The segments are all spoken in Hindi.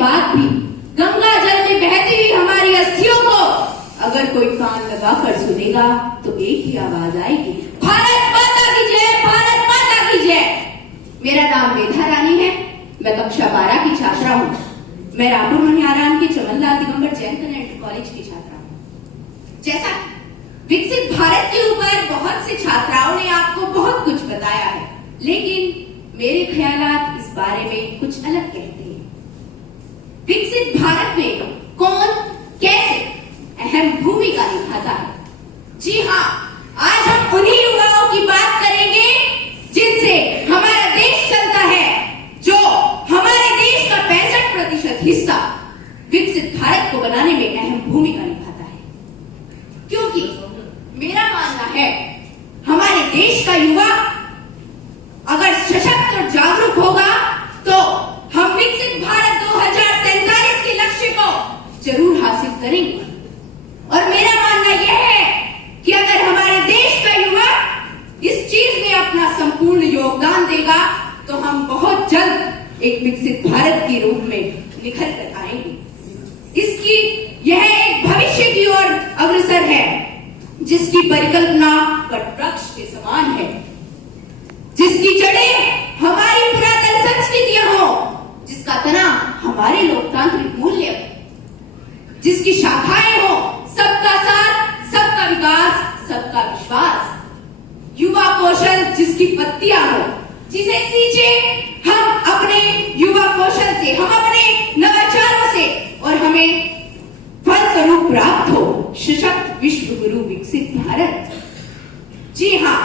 बाद भी गंगा जल में बहती हुई हमारी अस्थियों को अगर कोई कान लगाकर सुनेगा तो एक ही आवाज आएगी, भारत माता की जय, भारत माता की जय। मेरा नाम मेधा रानी है, मैं कक्षा 12 की छात्रा हूँ। मैं रामपुर मनियाराम के चमनलाल दिगंबर जैन कन्या कॉलेज की छात्रा हूँ। जैसा विकसित भारत के ऊपर बहुत से छात्राओं ने आपको बहुत कुछ बताया है, लेकिन मेरे ख्यालात इस बारे में कुछ अलग कहते हैं। विकसित भारत में कौन कैसे अहम भूमिका निभाता है? जी हाँ, आज हम उन्हीं युवाओं की बात करेंगे जिनसे हमारा देश चलता है, जो हमारे देश का 65% हिस्सा विकसित भारत को बनाने में अहम भूमिका निभाता है। क्योंकि मेरा मानना है हमारे देश का युवा अगर सशक्त और जागरूक होगा तो हम विकसित भारत 2047 के लक्ष्य को जरूर हासिल करेंगे। और मेरा मानना यह है कि अगर हमारे देश का युवा इस चीज में अपना संपूर्ण योगदान देगा तो हम बहुत जल्द एक विकसित भारत के रूप में निखर कर आएंगे। इसकी यह एक भविष्य की ओर अग्रसर है जिसकी परिकल्पना वटवृक्ष के समान है, जिसकी जड़ें हमारी पुरातन संस्कृतियां हो, जिसका तना हमारे लोकतांत्रिक मूल्य, जिसकी शाखाएं हो सबका साथ, सबका विकास, सबका विश्वास, युवा कौशल जिसकी पत्तियां हो, जिसे सींचे हम अपने युवा कौशल से, हम अपने नवाचारों से और हमें फलस्वरूप प्राप्त हो सशक्त विश्व गुरु विकसित भारत। जी हाँ,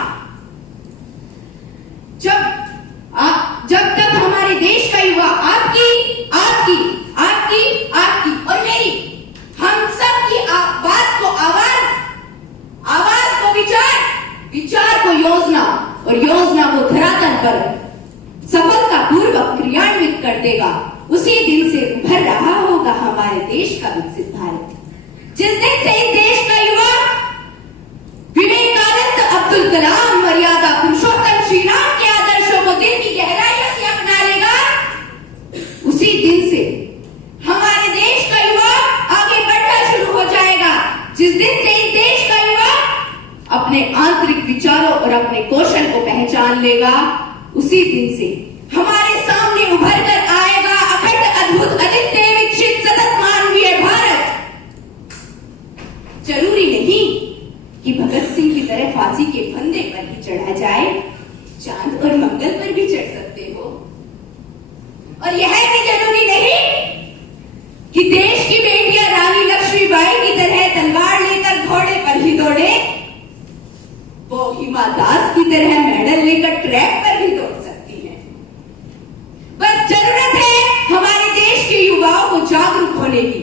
जब तक हमारे देश का युवा आपकी और मेरी, हम सब की बात को आवाज को विचार को योजना और योजना को धरातल पर सफलतापूर्वक क्रियान्वित कर देगा, उसी दिन से उभर रहा होगा हमारे देश का विकसित भारत। जिस दिन से इस देश का युवा विवेकानंद, अब्दुल कलाम, मर्यादा पुरुषोत्तम श्री राम के आदर्शों को दिल की गहराइयों से अपना लेगा, उसी दिन से हमारे देश का युवा आगे बढ़ना शुरू हो जाएगा। जिस दिन से इस देश का युवा अपने आंतरिक विचारों और अपने कौशल को पहचान लेगा, उसी दिन से हमारे सामने उभर कर आएगा अखंड, अद्भुत, अद्वितीय, विकसित, सतत मानवीय भारत। जरूरी नहीं कि भगत सिंह की तरह फांसी के फंदे पर ही चढ़ा जाए, चांद और मंगल पर भी चढ़ सकते हो। और यह भी जरूरी नहीं कि देश की बेटियां रानी लक्ष्मीबाई की तरह तलवार लेकर घोड़े पर ही दौड़े, वो हिमा दास की तरह मेडल लेकर ट्रैक पर भी दौड़ सकती है। बस जरूरत है हमारे देश के युवाओं को जागरूक होने की।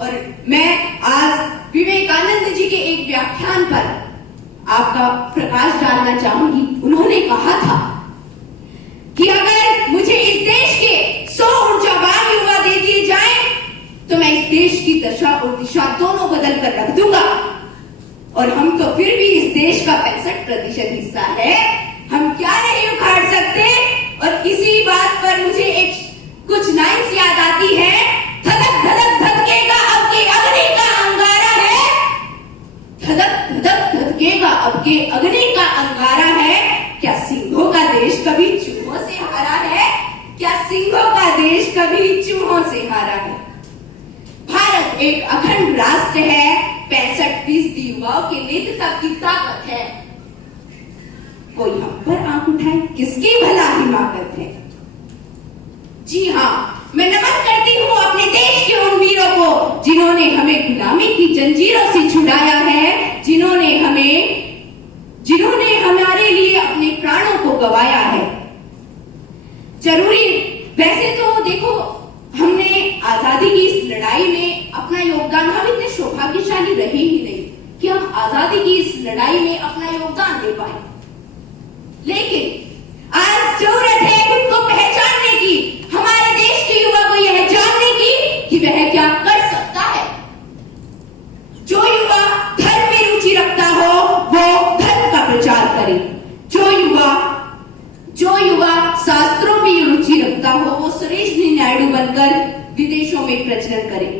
और मैं आज विवेकानंद जी के एक व्याख्यान पर आपका प्रकाश डालना चाहूंगी। उन्होंने कहा था कि अगर मुझे इस देश के 100 ऊर्जावान युवा दे दिए जाएं तो मैं इस देश की दशा और दिशा दोनों बदल कर रख दूंगा। और हम तो फिर भी इस देश का 65% हिस्सा है, हम क्या नहीं उखाड़ सकते। और इसी बात पर मुझे एक कुछ लाइन्स याद आती है, धधक धधक धधकेगा अब के अग्नि का अंगारा है, धधक धधक धधकेगा अब के अग्नि का अंगारा है। क्या सिंहों का देश कभी चूहों से हारा है? क्या सिंहों का देश कभी चूहों से हारा है? भारत एक अखंड राष्ट्र है, 65% युवाओं के नेतृत्व की ताकत है। कोई हम पर आंख उठाए, किसकी भला हिमाकत है? जी हाँ, मैं नमन करती हूँ अपने देश के उन वीरों को जिन्होंने हमें गुलामी की जंजीरों से छुड़ाया है, जिन्होंने हमारे लिए अपने प्राणों को गंवाया है। जरूरी वैसे तो देखो, हमने आजादी की इस लड़ाई में अपना योगदान, हम इतने सौभाग्यशाली रहे ही नहीं कि हम आजादी की इस लड़ाई में अपना योगदान दे पाए। लेकिन आज जरूरत है खुद को पहचानने की, हमारे देश के युवा को यह जानने की कि वह क्या कर सकता है। जो युवा धर्म में रुचि रखता हो वो धर्म का प्रचार करे, जो युवा शास्त्रों में रुचि रखता हो वो सुरेश नायडू बनकर विदेशों में प्रचलन करे।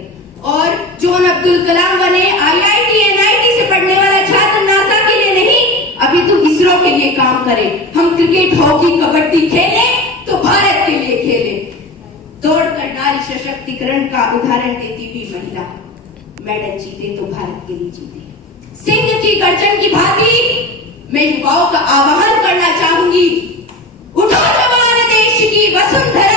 और जॉन अब्दुल कलाम बने IIT NIT से पढ़ने वाला छात्र नासा के लिए नहीं, अभी तो इसरो के लिए काम करे। हम क्रिकेट, हॉकी, कबड्डी खेले तो भारत के लिए खेले। दौड़कर नारी सशक्तिकरण का उदाहरण देती हुई महिला मेडल जीते तो भारत के लिए जीते। सिंह की गर्जन की भांति मैं युवाओं का आह्वान करना चाहूंगी, उठो जवान, देश की वसुंधरा